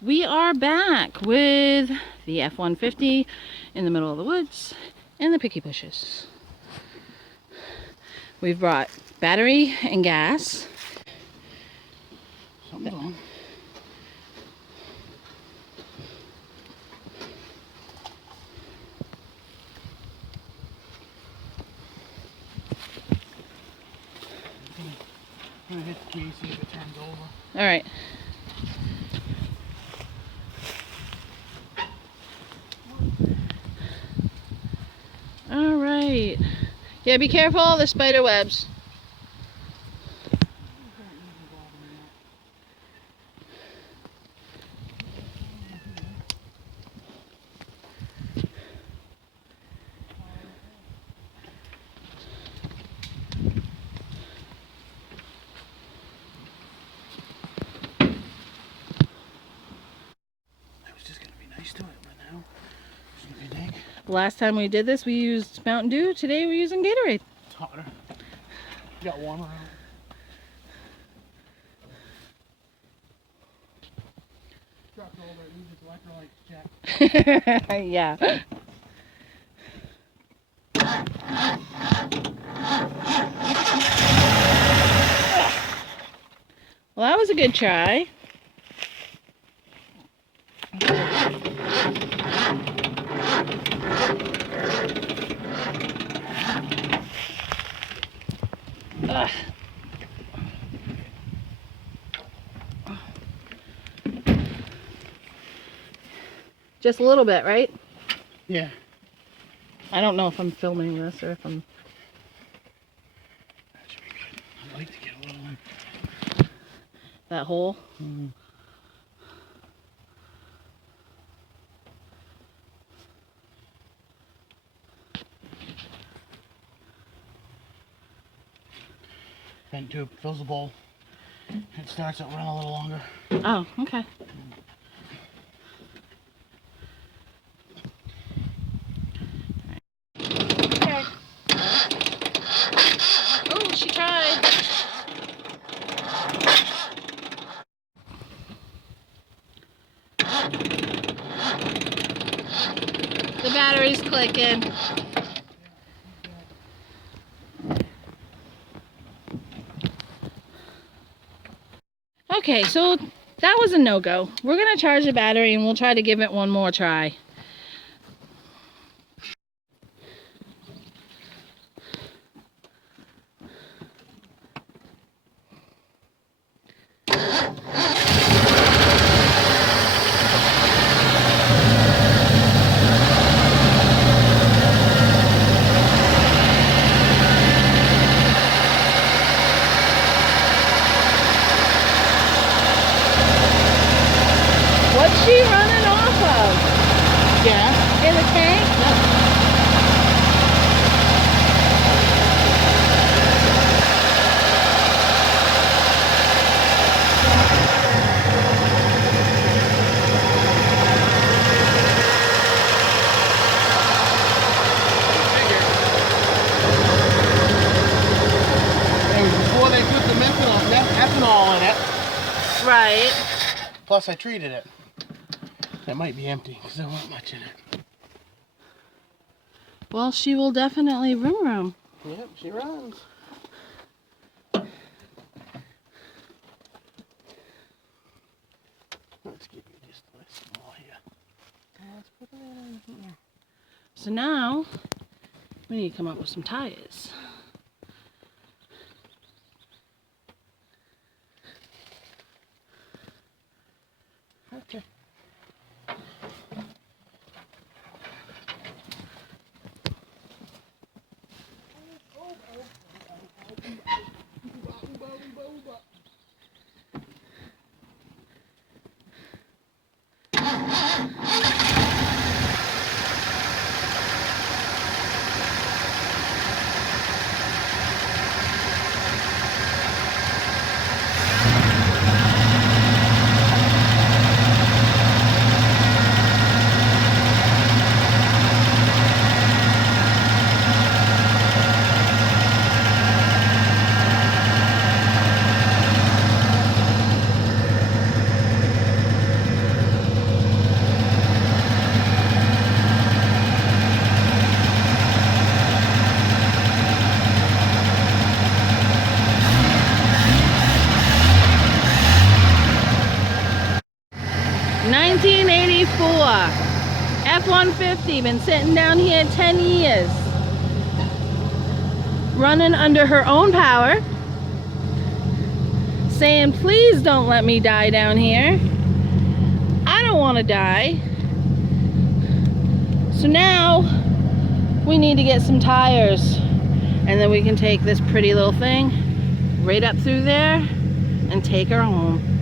We are back with the F-150 in the middle of the woods and the picky bushes. We've brought battery and gas. Something's on. I'm gonna hit the key, see if it turns over. All right. All right. Yeah, be careful of the spider webs. Last time we did this, we used Mountain Dew. Today we're using Gatorade. It's hotter. Got warmer out. Dropped all that new electrolytes, Jack. Yeah. Well, that was a good try. Ugh. Just a little bit, right? Yeah. I don't know if I'm filming this or if I'm... That should be good. I'd like to get a little one. That hole? Mm-hmm. Vent tube fills the bowl. It starts, it'll run a little longer. Oh, okay. Okay. Oh, she tried. The battery's clicking. Okay, so that was a no-go. We're going to charge the battery and we'll try to give it one more try. What's she running off of? Gas. In the tank? Before they put the ethanol in it. Right. Plus I treated it. It might be empty because there wasn't much in it. Well, she will definitely vroom. Yep, she runs. Let's give you just a little more here. Let's put it in here. So now, we need to come up with some tires. Okay. F-150, been sitting down here 10 years. Running under her own power. Saying, please don't let me die down here. I don't want to die. So now we need to get some tires. And then we can take this pretty little thing right up through there and take her home.